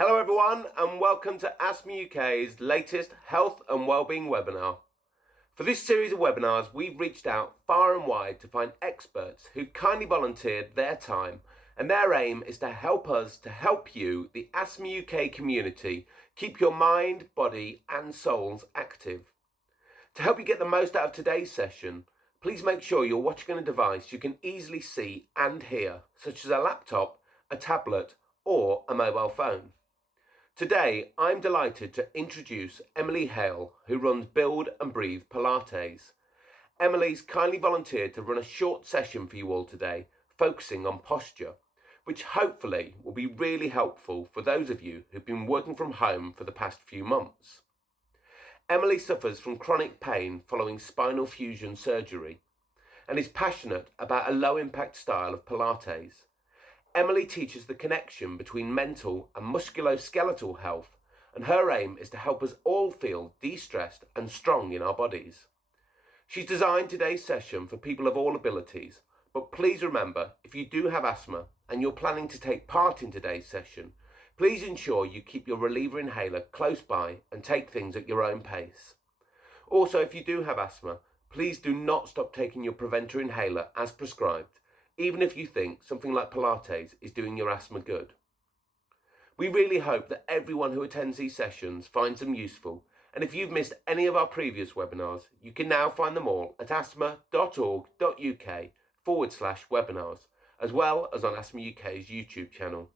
Hello everyone and welcome to Asthma UK's latest health and wellbeing webinar. For this series of webinars, we've reached out far and wide to find experts who've kindly volunteered their time, and their aim is to help us to help you, the Asthma UK community, keep your mind, body and souls active. To help you get the most out of today's session, please make sure you're watching on a device you can easily see and hear, such as a laptop, a tablet or a mobile phone. Today, I'm delighted to introduce Emily Hale, who runs Build and Breathe Pilates. Emily's kindly volunteered to run a short session for you all today, focusing on posture, which hopefully will be really helpful for those of you who've been working from home for the past few months. Emily suffers from chronic pain following spinal fusion surgery and is passionate about a low-impact style of Pilates. Emily teaches the connection between mental and musculoskeletal health, and her aim is to help us all feel de-stressed and strong in our bodies. She's designed today's session for people of all abilities, but please remember, if you do have asthma and you're planning to take part in today's session, please ensure you keep your reliever inhaler close by and take things at your own pace. Also, if you do have asthma, please do not stop taking your preventer inhaler as prescribed, even if you think something like Pilates is doing your asthma good. We really hope that everyone who attends these sessions finds them useful, and if you've missed any of our previous webinars, you can now find them all at asthma.org.uk/webinars, as well as on Asthma UK's YouTube channel.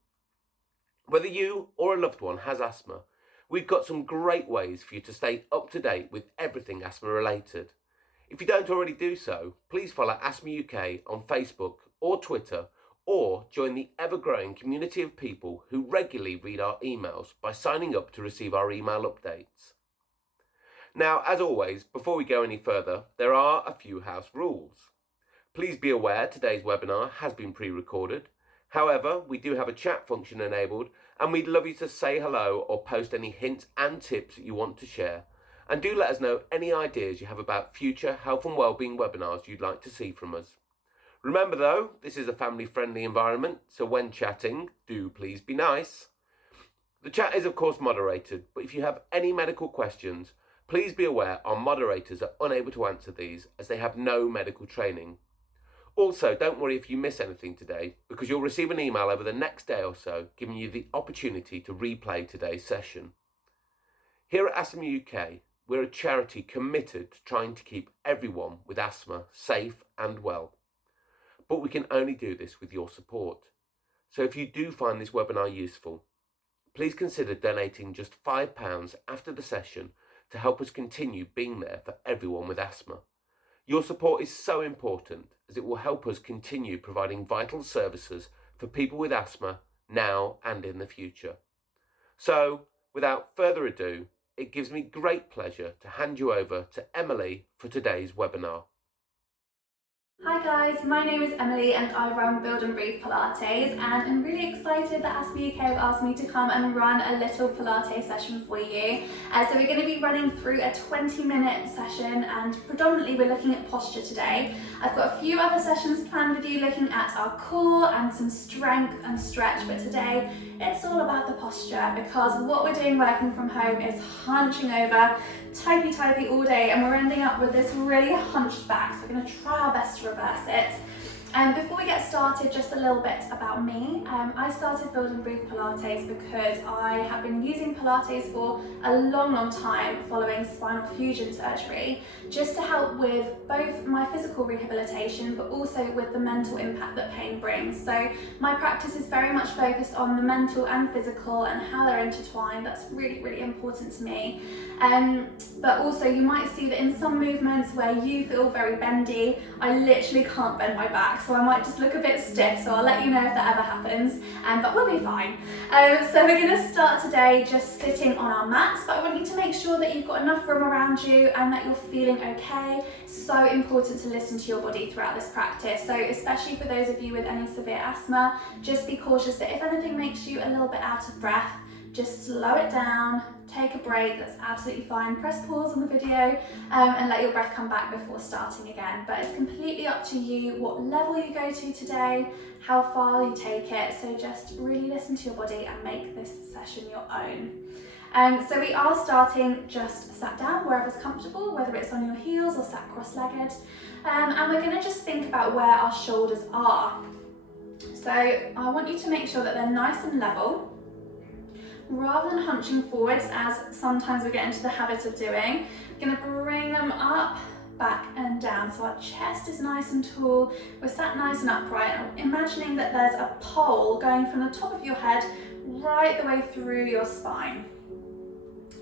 Whether you or a loved one has asthma, we've got some great ways for you to stay up to date with everything asthma related. If you don't already do so, please follow Asthma UK on Facebook or Twitter, or join the ever-growing community of people who regularly read our emails by signing up to receive our email updates. Now, as always, before we go any further, there are a few house rules. Please be aware today's webinar has been pre-recorded. However, we do have a chat function enabled, and we'd love you to say hello or post any hints and tips that you want to share. And do let us know any ideas you have about future health and wellbeing webinars you'd like to see from us. Remember though, this is a family-friendly environment, so when chatting, do please be nice. The chat is of course moderated, but if you have any medical questions, please be aware our moderators are unable to answer these as they have no medical training. Also, don't worry if you miss anything today, because you'll receive an email over the next day or so giving you the opportunity to replay today's session. Here at Asthma UK, we're a charity committed to trying to keep everyone with asthma safe and well. But we can only do this with your support. So if you do find this webinar useful, please consider donating just £5 after the session to help us continue being there for everyone with asthma. Your support is so important as it will help us continue providing vital services for people with asthma now and in the future. So, without further ado, it gives me great pleasure to hand you over to Emily for today's webinar. Hi guys, my name is Emily and I run Build and Breathe Pilates, and I'm really excited that Asthma UK have asked me to come and run a little Pilates session for you. So we're going to be running through a 20-minute session, and predominantly we're looking at posture today. I've got a few other sessions planned with you looking at our core and some strength and stretch, but today it's all about the posture, because what we're doing working from home is hunching over typey all day, and we're ending up with this really hunched back, so we're going to try our best to reverse it. Before we get started, just a little bit about me. I started Build and Breathe Pilates because I have been using Pilates for a long time following spinal fusion surgery, just to help with both my physical rehabilitation but also with the mental impact that pain brings. So my practice is very much focused on the mental and physical and how they're intertwined. That's really important to me. But also you might see that in some movements where you feel very bendy, I literally can't bend my back, so I might just look a bit stiff, so I'll let you know if that ever happens, but we'll be fine. So we're going to start today just sitting on our mats, but I want you to make sure that you've got enough room around you and that you're feeling okay. So important to listen to your body throughout this practice, so especially for those of you with any severe asthma, just be cautious that if anything makes you a little bit out of breath, just slow it down, take a break, that's absolutely fine. Press pause on the video and let your breath come back before starting again. But it's completely up to you what level you go to today, how far you take it. So just really listen to your body and make this session your own. So we are starting just sat down, wherever's comfortable, whether it's on your heels or sat cross-legged. And we're going to just think about where our shoulders are. So I want you to make sure that they're nice and level, rather than hunching forwards, as sometimes we get into the habit of doing. We're going to bring them up, back and down. So our chest is nice and tall, we're sat nice and upright, and imagining that there's a pole going from the top of your head right the way through your spine.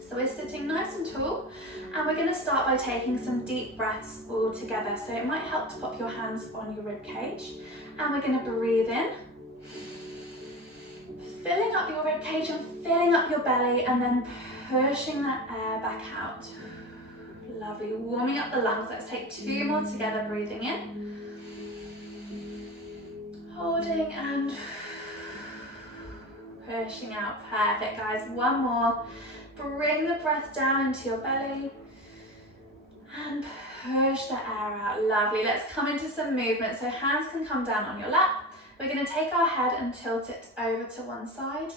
So we're sitting nice and tall, and we're going to start by taking some deep breaths all together. So it might help to pop your hands on your rib cage, and we're going to breathe in, filling up your rib cage and filling up your belly, and then pushing that air back out. Lovely, warming up the lungs. Let's take 2 more together, breathing in, holding and pushing out. Perfect, guys. 1 more. Bring the breath down into your belly and push the air out. Lovely. Let's come into some movement. So hands can come down on your lap. We're going to take our head and tilt it over to one side.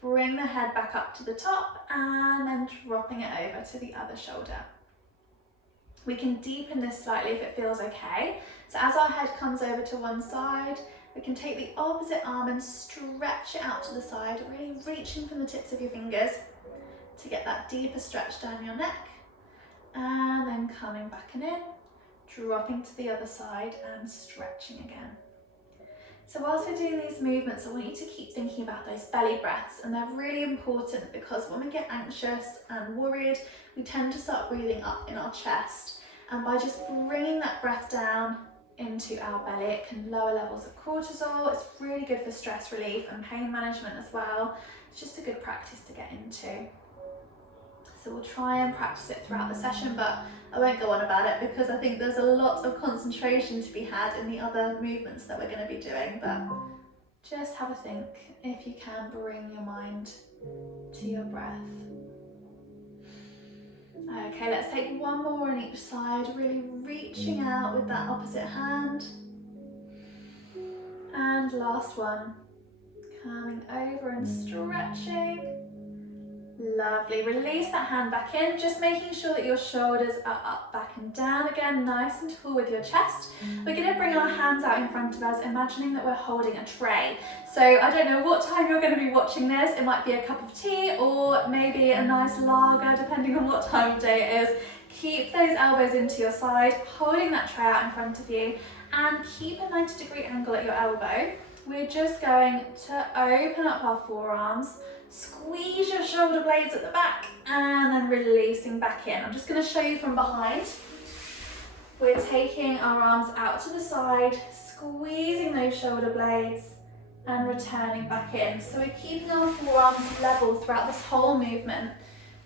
Bring the head back up to the top and then dropping it over to the other shoulder. We can deepen this slightly if it feels okay. So as our head comes over to one side, we can take the opposite arm and stretch it out to the side, really reaching from the tips of your fingers to get that deeper stretch down your neck. And then coming back and in, dropping to the other side and stretching again. So whilst we're doing these movements, I want you to keep thinking about those belly breaths, and they're really important because when we get anxious and worried, we tend to start breathing up in our chest. And by just bringing that breath down into our belly, it can lower levels of cortisol. It's really good for stress relief and pain management as well. It's just a good practice to get into. So we'll try and practice it throughout the session, but I won't go on about it because I think there's a lot of concentration to be had in the other movements that we're going to be doing. But just have a think if you can bring your mind to your breath. Okay, let's take 1 more on each side, really reaching out with that opposite hand. And last one, coming over and stretching. Lovely, release that hand back in, just making sure that your shoulders are up, back and down again, nice and tall with your chest. We're going to bring our hands out in front of us, imagining that we're holding a tray. So I don't know what time you're going to be watching this. It might be a cup of tea or maybe a nice lager, depending on what time of day it is. Keep those elbows into your side, holding that tray out in front of you, and keep a 90-degree angle at your elbow. We're just going to open up our forearms, squeeze your shoulder blades at the back, and then releasing back in. I'm just going to show you from behind. We're taking our arms out to the side, squeezing those shoulder blades, and returning back in. So we're keeping our forearms level throughout this whole movement,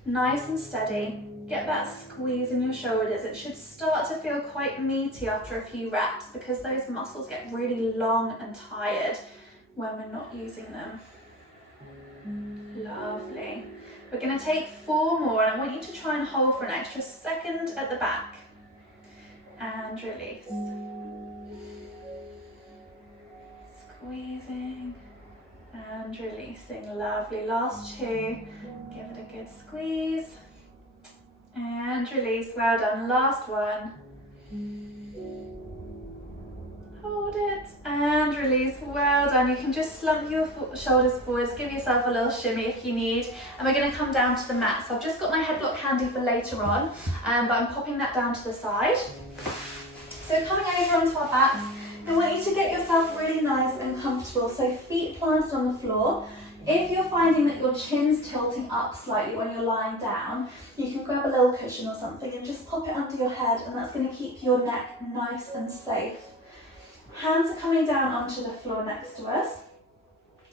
nice and steady. Get that squeeze in your shoulders. It should start to feel quite meaty after a few reps because those muscles get really long and tired when we're not using them. Lovely. We're going to take 4 more, and I want you to try and hold for an extra second at the back. And release. Squeezing and releasing. Lovely. Last 2. Give it a good squeeze. And release. Well done. Last one. Hold it and release. Well done. You can just slump your shoulders forwards, give yourself a little shimmy if you need, and we're going to come down to the mat. So I've just got my headlock handy for later on, but I'm popping that down to the side. So coming over onto our backs, I want you to get yourself really nice and comfortable. So feet planted on the floor. If you're finding that your chin's tilting up slightly when you're lying down, you can grab a little cushion or something and just pop it under your head, and that's going to keep your neck nice and safe. Hands are coming down onto the floor next to us.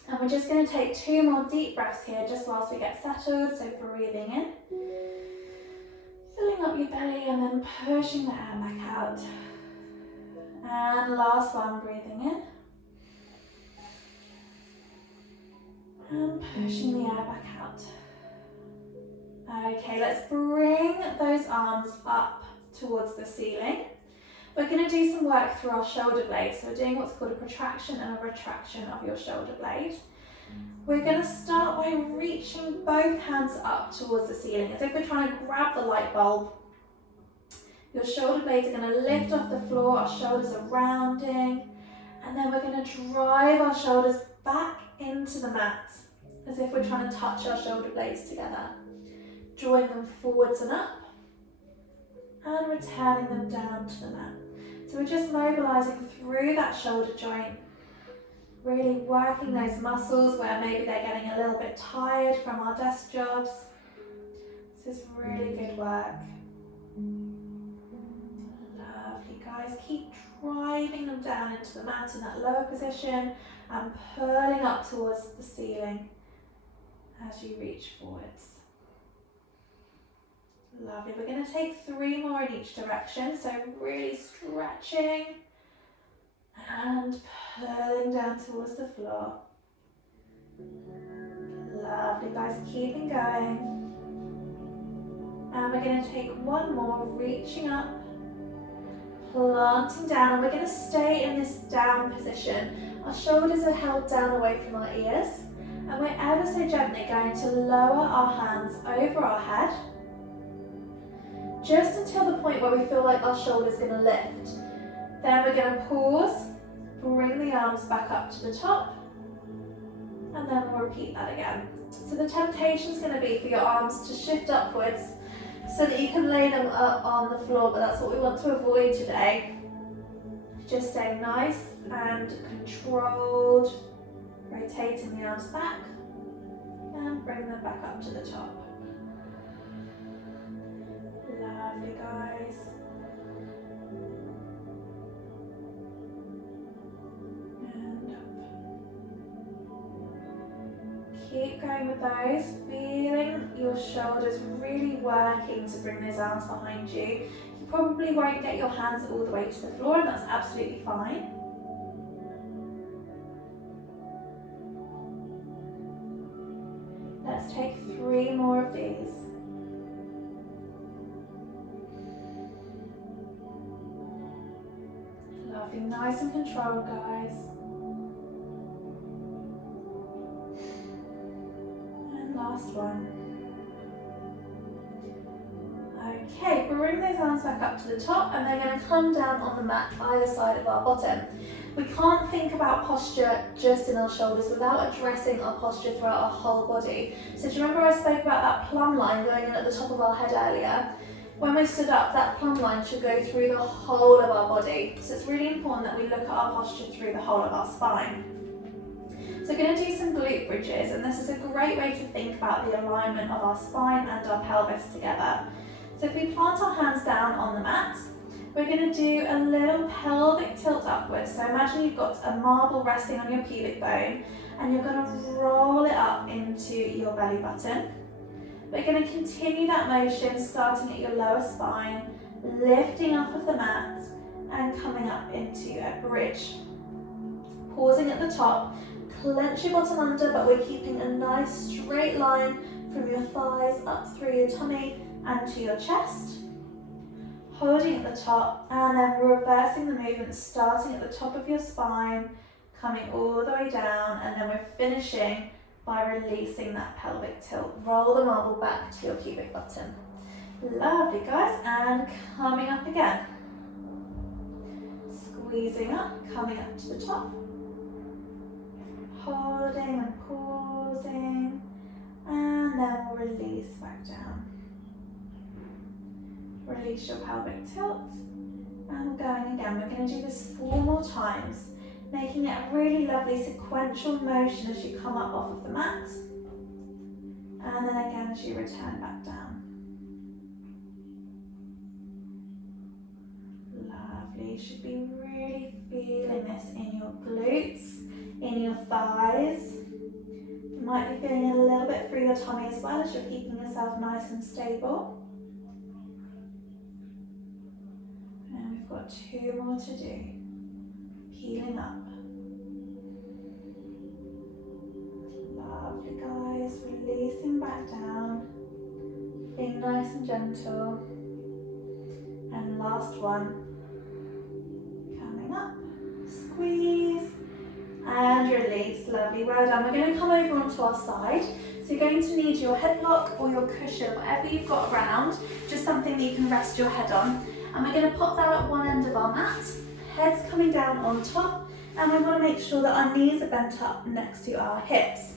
And we're just going to take 2 more deep breaths here just whilst we get settled. So breathing in, filling up your belly and then pushing the air back out. And last one, breathing in. And pushing the air back out. Okay, let's bring those arms up towards the ceiling. We're going to do some work through our shoulder blades. So we're doing what's called a protraction and a retraction of your shoulder blade. We're going to start by reaching both hands up towards the ceiling, as if we're trying to grab the light bulb. Your shoulder blades are going to lift off the floor, our shoulders are rounding, and then we're going to drive our shoulders back into the mat, as if we're trying to touch our shoulder blades together. Drawing them forwards and up, and returning them down to the mat. So we're just mobilising through that shoulder joint, really working those muscles where maybe they're getting a little bit tired from our desk jobs. This is really good work. Lovely, guys. Keep driving them down into the mat in that lower position and pulling up towards the ceiling as you reach forwards. Lovely. We're going to take 3 more in each direction, so really stretching and pulling down towards the floor. Lovely, guys. Keeping going. And we're going to take 1 more, reaching up, planting down, and we're going to stay in this down position. Our shoulders are held down away from our ears, and we're ever so gently going to lower our hands over our head, just until the point where we feel like our shoulder's going to lift. Then we're going to pause, bring the arms back up to the top, and then we'll repeat that again. So the temptation is going to be for your arms to shift upwards so that you can lay them up on the floor, but that's what we want to avoid today. Just staying nice and controlled, rotating the arms back and bring them back up to the top. Lovely, guys. And up. Keep going with those, feeling your shoulders really working to bring those arms behind you. You probably won't get your hands all the way to the floor, and that's absolutely fine. Let's take 3 more of these. Lovely, nice and controlled, guys. And last one. Okay, bring those arms back up to the top, and they're going to come down on the mat either side of our bottom. We can't think about posture just in our shoulders without addressing our posture throughout our whole body. So do you remember I spoke about that plumb line going in at the top of our head earlier? When we stood up, that plumb line should go through the whole of our body. So it's really important that we look at our posture through the whole of our spine. So we're going to do some glute bridges, and this is a great way to think about the alignment of our spine and our pelvis together. So if we plant our hands down on the mat, we're going to do a little pelvic tilt upwards. So imagine you've got a marble resting on your pubic bone, and you're going to roll it up into your belly button. We're going to continue that motion starting at your lower spine, lifting off of the mat and coming up into a bridge. Pausing at the top, clench your bottom under, but we're keeping a nice straight line from your thighs up through your tummy and to your chest. Holding at the top and then reversing the movement, starting at the top of your spine, coming all the way down, and then we're finishing by releasing that pelvic tilt. Roll the marble back to your pubic button. Lovely, guys, and coming up again. Squeezing up, coming up to the top. Holding and pausing, and then we'll release back down. Release your pelvic tilt, and going again. We're going to do this 4 more times, making it a really lovely sequential motion as you come up off of the mat, and then again as you return back down. Lovely, you should be really feeling this in your glutes, in your thighs. You might be feeling it a little bit through your tummy as well, as you're keeping yourself nice and stable. And we've got 2 more to do. Healing up. Lovely, guys. Releasing back down. Being nice and gentle. And last one. Coming up. Squeeze. And release, lovely, well done. We're going to come over onto our side. So you're going to need your headlock or your cushion, whatever you've got around, just something that you can rest your head on. And we're going to pop that at one end of our mat, head's coming down on top, and we want to make sure that our knees are bent up next to our hips.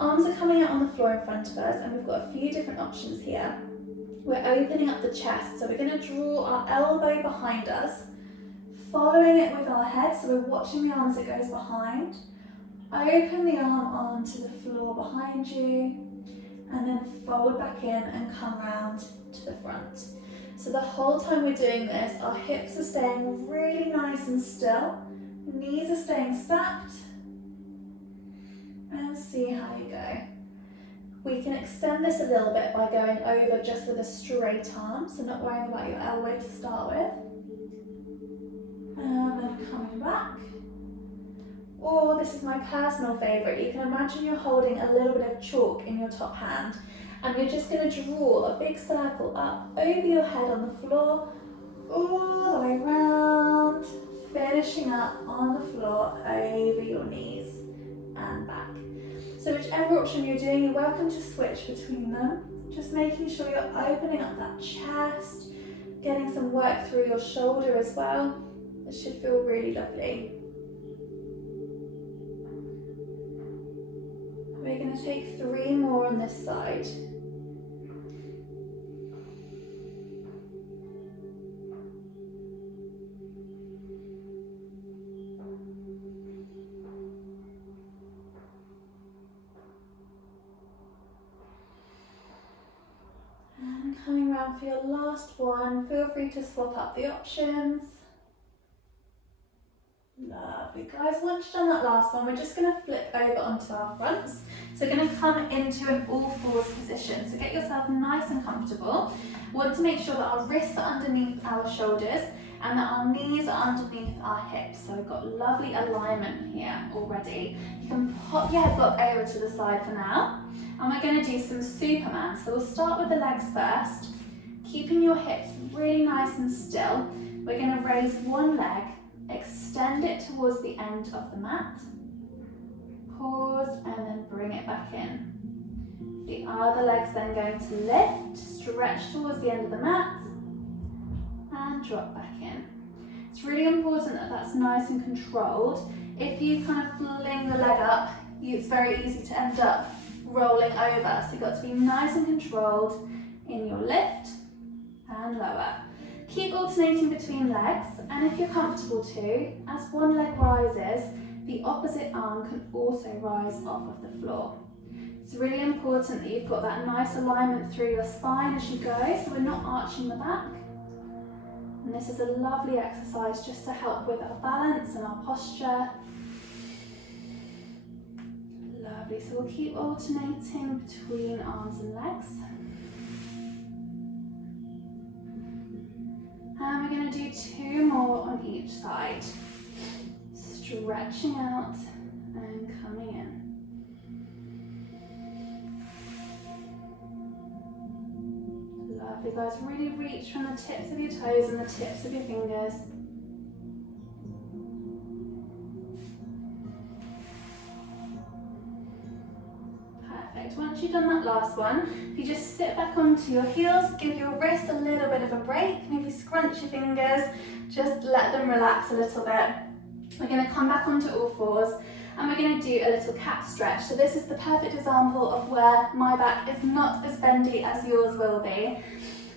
Arms are coming out on the floor in front of us, and we've got a few different options here. We're opening up the chest, so we're going to draw our elbow behind us, following it with our head, so we're watching the arm as it goes behind. Open the arm onto the floor behind you, and then fold back in and come round to the front. So the whole time we're doing this, our hips are staying really nice and still, knees are staying stacked, and see how you go. We can extend this a little bit by going over just with a straight arm, so not worrying about your elbow to start with. And then coming back. Or this is my personal favourite, you can imagine you're holding a little bit of chalk in your top hand, and you're just going to draw a big circle up over your head on the floor, all the way round, finishing up on the floor over your knees and back. So whichever option you're doing, you're welcome to switch between them, just making sure you're opening up that chest, getting some work through your shoulder as well. It should feel really lovely. We're going to take 3 more on this side. And coming round for your last one, feel free to swap up the options. Lovely, guys. Once you've done that last one, we're just going to flip over onto our fronts. So we're going to come into an all-fours position. So get yourself nice and comfortable. We want to make sure that our wrists are underneath our shoulders and that our knees are underneath our hips. So we've got lovely alignment here already. You can pop your head block over to the side for now. And we're going to do some Superman. So we'll start with the legs first, keeping your hips really nice and still. We're going to raise one leg, extend it towards the end of the mat, pause, and then bring it back in. The other leg's then going to lift, stretch towards the end of the mat, and drop back in. It's really important that that's nice and controlled. If you kind of fling the leg up, it's very easy to end up rolling over. So you've got to be nice and controlled in your lift and lower. Keep alternating between legs, and if you're comfortable to, as one leg rises, the opposite arm can also rise off of the floor. It's really important that you've got that nice alignment through your spine as you go, so we're not arching the back. And this is a lovely exercise just to help with our balance and our posture. Lovely, so we'll keep alternating between arms and legs. And we're going to do 2 more on each side. Stretching out and coming in. Lovely, guys. Really reach from the tips of your toes and the tips of your fingers. Perfect. Once you've done that last one, if you just sit back onto your heels, give your wrists a little bit of a break, maybe scrunch your fingers, just let them relax a little bit. We're going to come back onto all fours and we're going to do a little cat stretch. So this is the perfect example of where my back is not as bendy as yours will be.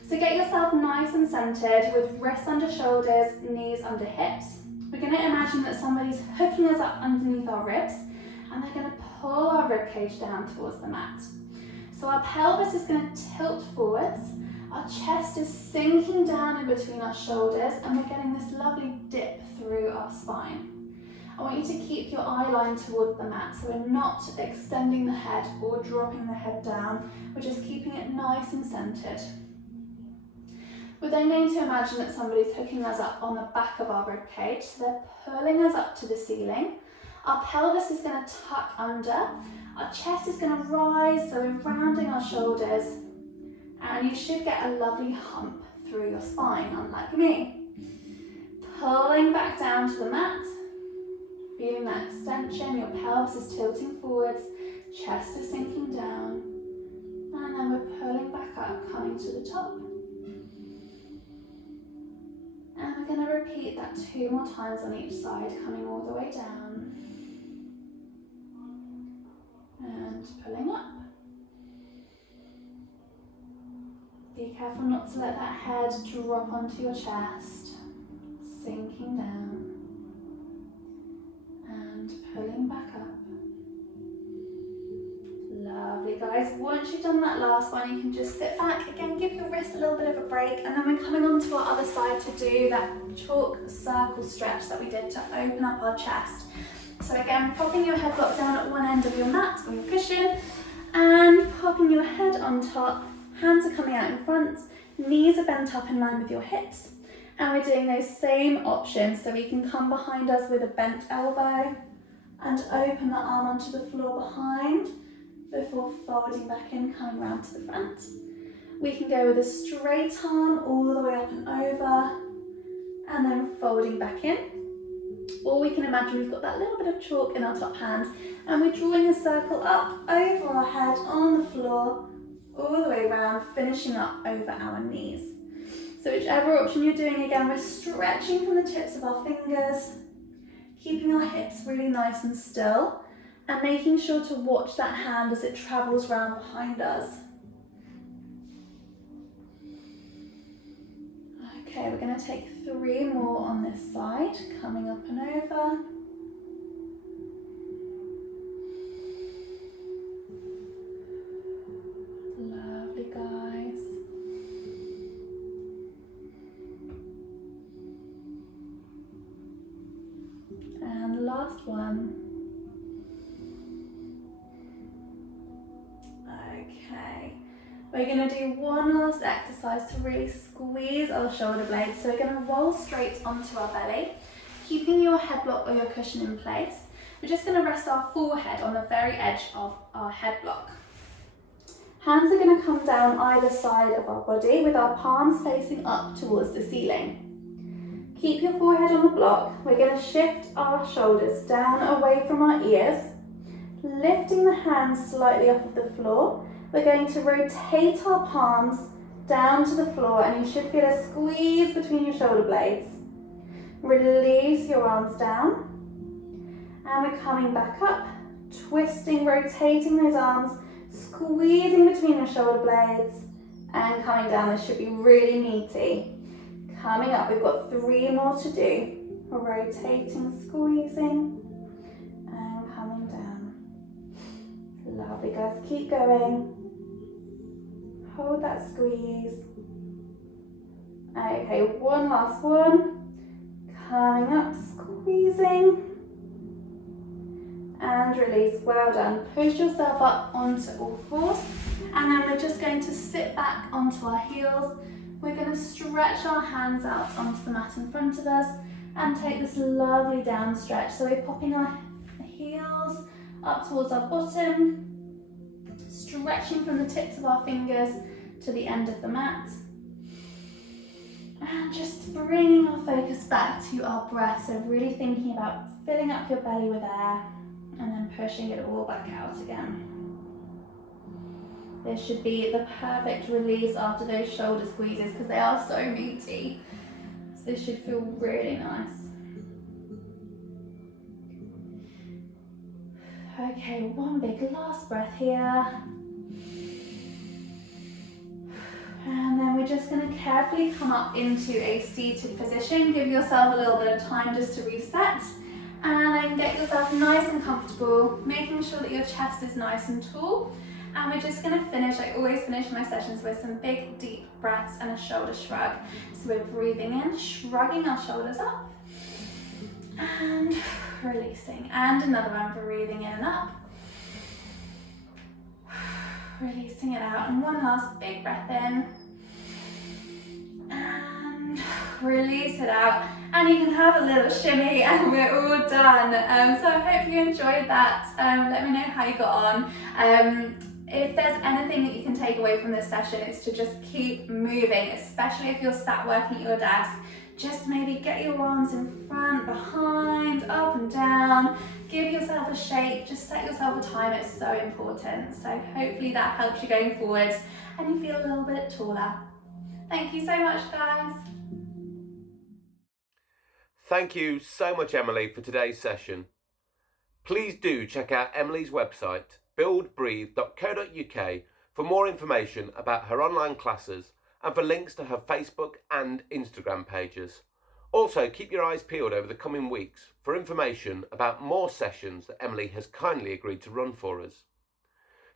So get yourself nice and centered with wrists under shoulders, knees under hips. We're going to imagine that somebody's hooking us up underneath our ribs and they're going to pull our ribcage down towards the mat. So our pelvis is going to tilt forwards, our chest is sinking down in between our shoulders, and we're getting this lovely dip through our spine. I want you to keep your eye line towards the mat, so we're not extending the head or dropping the head down, we're just keeping it nice and centered. We're then going to imagine that somebody's hooking us up on the back of our ribcage, so they're pulling us up to the ceiling. Our pelvis is going to tuck under, our chest is going to rise, so we're rounding our shoulders, and you should get a lovely hump through your spine, unlike me. Pulling back down to the mat, Feeling that extension, your pelvis is tilting forwards, chest is sinking down, and then we're pulling back up, coming to the top. And we're going to repeat that 2 more times on each side, coming all the way down. And pulling up. Be careful not to let that head drop onto your chest. Sinking down. And pulling back up. Lovely, guys. Once you've done that last one, you can just sit back. Again, give your wrist a little bit of a break. And then we're coming on to our other side to do that chalk circle stretch that we did to open up our chest. So again, popping your head block down at one end of your mat or your cushion and popping your head on top. Hands are coming out in front, knees are bent up in line with your hips. And we're doing those same options, so we can come behind us with a bent elbow and open the arm onto the floor behind before folding back in, coming round to the front. We can go with a straight arm all the way up and over and then folding back in. Or we can imagine we've got that little bit of chalk in our top hand and we're drawing a circle up over our head on the floor, all the way around, finishing up over our knees. So whichever option you're doing, again, we're stretching from the tips of our fingers, keeping our hips really nice and still, and making sure to watch that hand as it travels round behind us. Okay, we're going to take 3 more on this side, coming up and over. Lovely, guys. And last one. Okay. We're going to do one last exercise to really squeeze our shoulder blades. So we're going to roll straight onto our belly, keeping your head block or your cushion in place. We're just going to rest our forehead on the very edge of our head block. Hands are going to come down either side of our body with our palms facing up towards the ceiling. Keep your forehead on the block. We're going to shift our shoulders down away from our ears, lifting the hands slightly off of the floor. We're going to rotate our palms down to the floor and you should feel a squeeze between your shoulder blades. Release your arms down and we're coming back up, twisting, rotating those arms, squeezing between your shoulder blades and coming down. This should be really meaty. Coming up, we've got 3 more to do. Rotating, squeezing and coming down. Lovely, guys, keep going. Hold that squeeze. Okay, one last one. Coming up, squeezing. And release, well done. Push yourself up onto all fours. And then we're just going to sit back onto our heels. We're going to stretch our hands out onto the mat in front of us and take this lovely down stretch. So we're popping our heels up towards our bottom, stretching from the tips of our fingers to the end of the mat. And just bringing our focus back to our breath. So really thinking about filling up your belly with air and then pushing it all back out again. This should be the perfect release after those shoulder squeezes because they are so meaty. So this should feel really nice. Okay, one big last breath here. And then we're just going to carefully come up into a seated position. Give yourself a little bit of time just to reset. And then get yourself nice and comfortable, making sure that your chest is nice and tall. And we're just going to finish, I always finish my sessions with some big deep breaths and a shoulder shrug. So we're breathing in, shrugging our shoulders up and releasing. And another one, breathing in and up, releasing it out. And one last big breath in and release it out. And you can have a little shimmy and we're all done. So I hope you enjoyed that. Let me know how you got on. If there's anything that you can take away from this session, it's to just keep moving, especially if you're sat working at your desk. Just maybe get your arms in front, behind, up and down. Give yourself a shake, just set yourself a time, it's so important. So hopefully that helps you going forwards and you feel a little bit taller. Thank you so much, guys. Thank you so much, Emily, for today's session. Please do check out Emily's website, buildbreathe.co.uk, for more information about her online classes and for links to her Facebook and Instagram pages. Also, keep your eyes peeled over the coming weeks for information about more sessions that Emily has kindly agreed to run for us.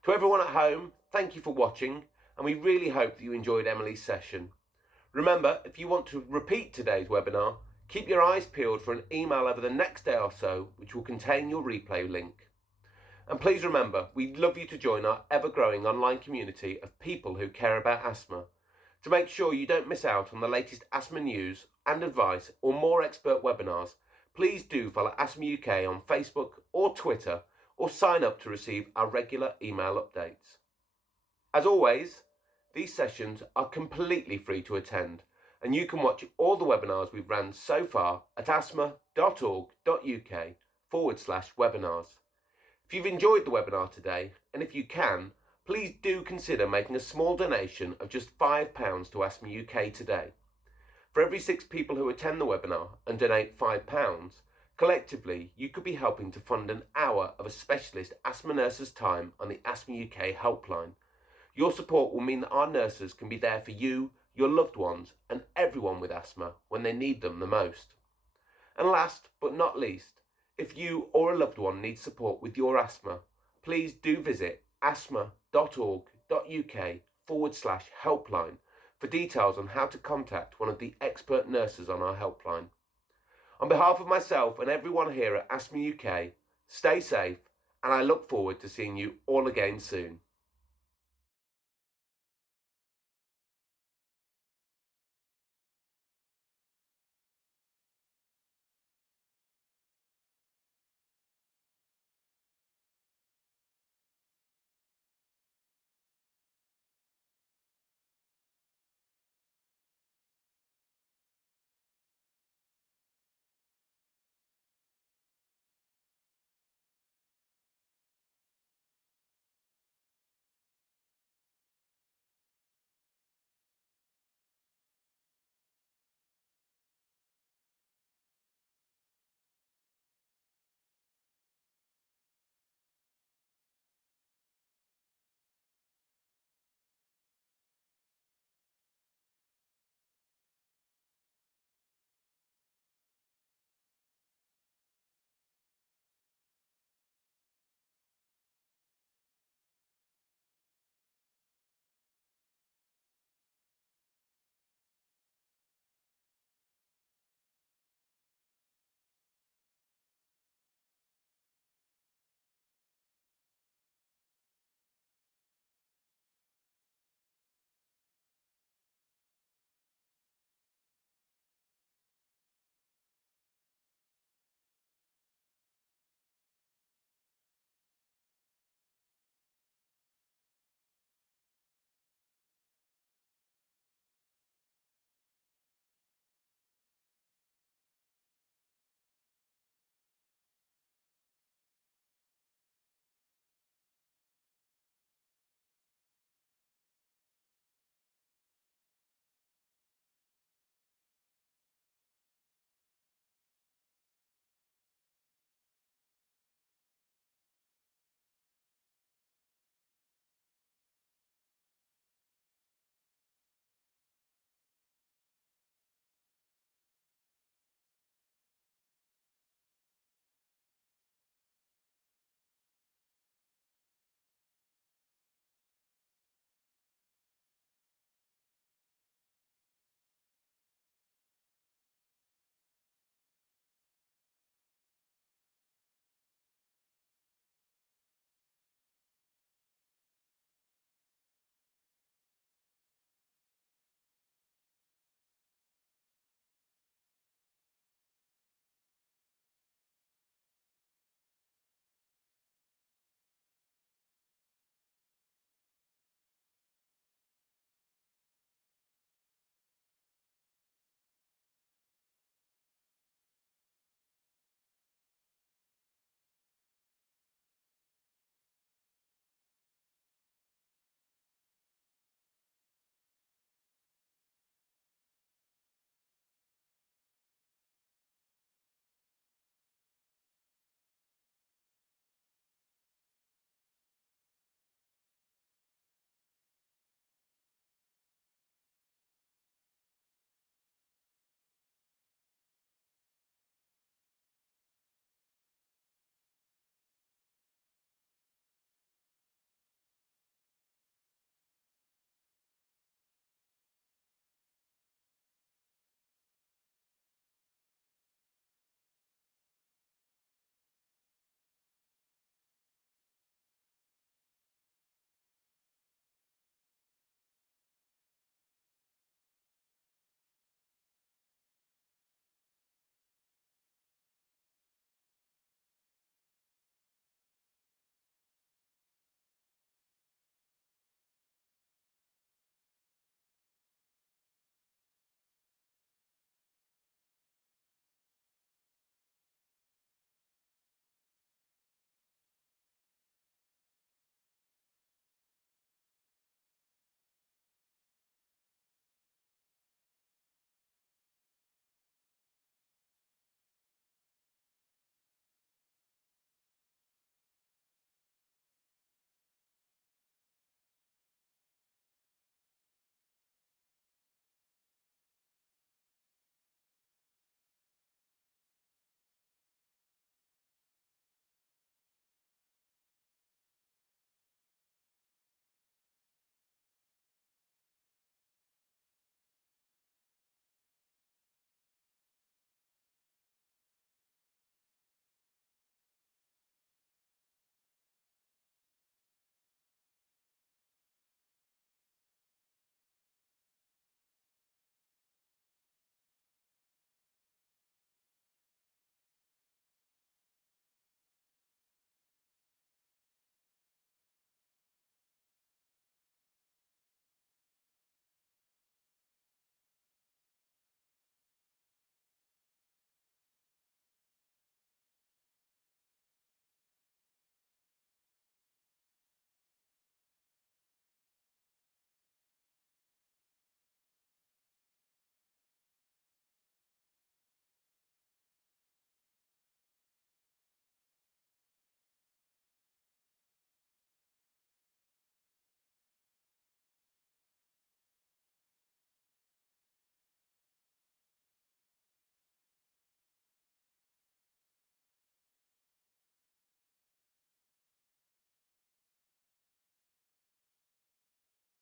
To everyone at home, thank you for watching, and we really hope that you enjoyed Emily's session. Remember, if you want to repeat today's webinar, keep your eyes peeled for an email over the next day or so, which will contain your replay link. And please remember, we'd love you to join our ever-growing online community of people who care about asthma. To make sure you don't miss out on the latest asthma news and advice or more expert webinars, please do follow Asthma UK on Facebook or Twitter, or sign up to receive our regular email updates. As always, these sessions are completely free to attend, and you can watch all the webinars we've ran so far at asthma.org.uk/webinars. If you've enjoyed the webinar today, and if you can, please do consider making a small donation of just £5 to Asthma UK today. For every 6 people who attend the webinar and donate £5, collectively you could be helping to fund an hour of a specialist asthma nurse's time on the Asthma UK helpline. Your support will mean that our nurses can be there for you, your loved ones, and everyone with asthma when they need them the most. And last but not least, if you or a loved one needs support with your asthma, please do visit asthma.org.uk/helpline for details on how to contact one of the expert nurses on our helpline. On behalf of myself and everyone here at Asthma UK, stay safe, and I look forward to seeing you all again soon.